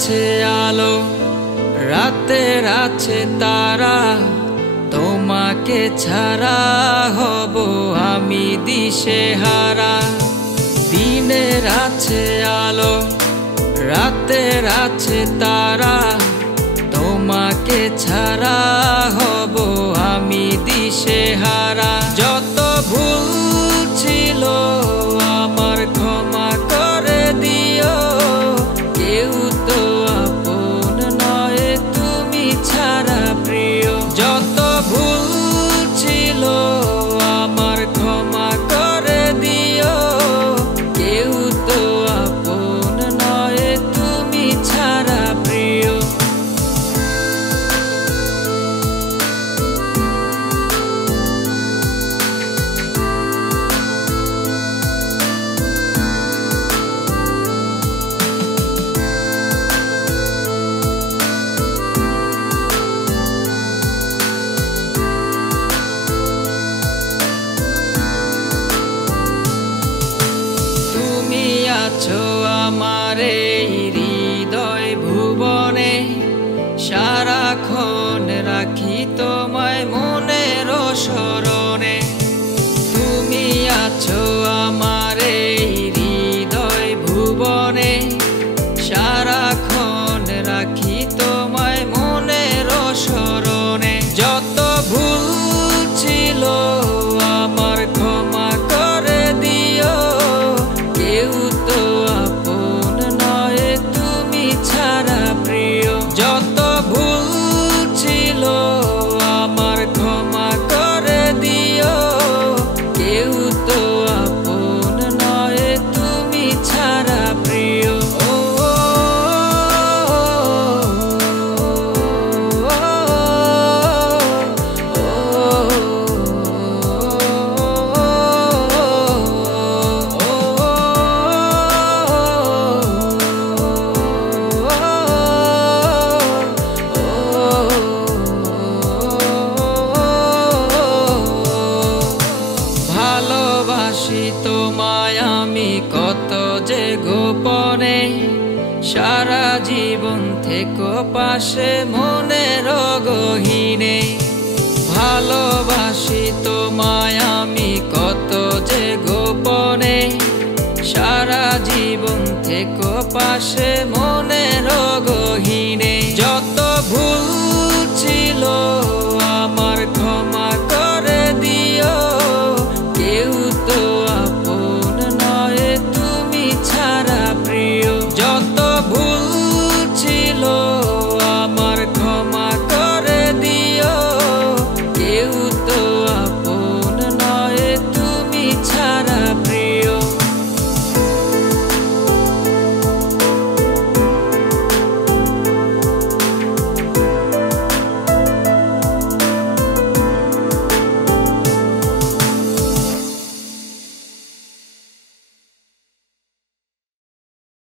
আছে আলো, রাতের আছে তারা, তোমাকে ছাড়া হব আমি দিশেহারা। দিনের আছে আলো, রাতের আছে তারা, তোমাকে ছাড়া হব আমি দিশেহারা। যত ভুল ছিল আমার ক্ষমা করে দিও, কেউ তো আপন নয় তুমি ছাড়া প্রিয়। যত ভুল ছিল আমার ক্ষমা করে দিও, কেউ তো আপন নয় তুমি ছাড়া প্রিয়। আছো আমার এই হৃদয় ভুবনে, সারাক্ষণ রাখি তোমায় মনের স্মরণে। তুমি আছো আমার এই হৃদয় ভুবনে, সারাক্ষণ রাখি তোমায় মনের স্মরণে। যত ভুল ছিল আমার ক্ষমা করে দিও, কেউ তো আপন নয় তুমি ছাড়া প্রিয়। যত ভুল ছিল আমার ক্ষমা করে দিও, কেউ তো আপন নয় তুমি ছাড়া প্রিয়। ভালোবাসি তোমায় আমি কত যে গোপনে, সারা জীবন থেকো পাশে মনের গহীনে। ভালোবাসি তোমায় আমি কত যে গোপনে, সারা জীবন থেকো পাশে মনের গহীনে। যত ভুল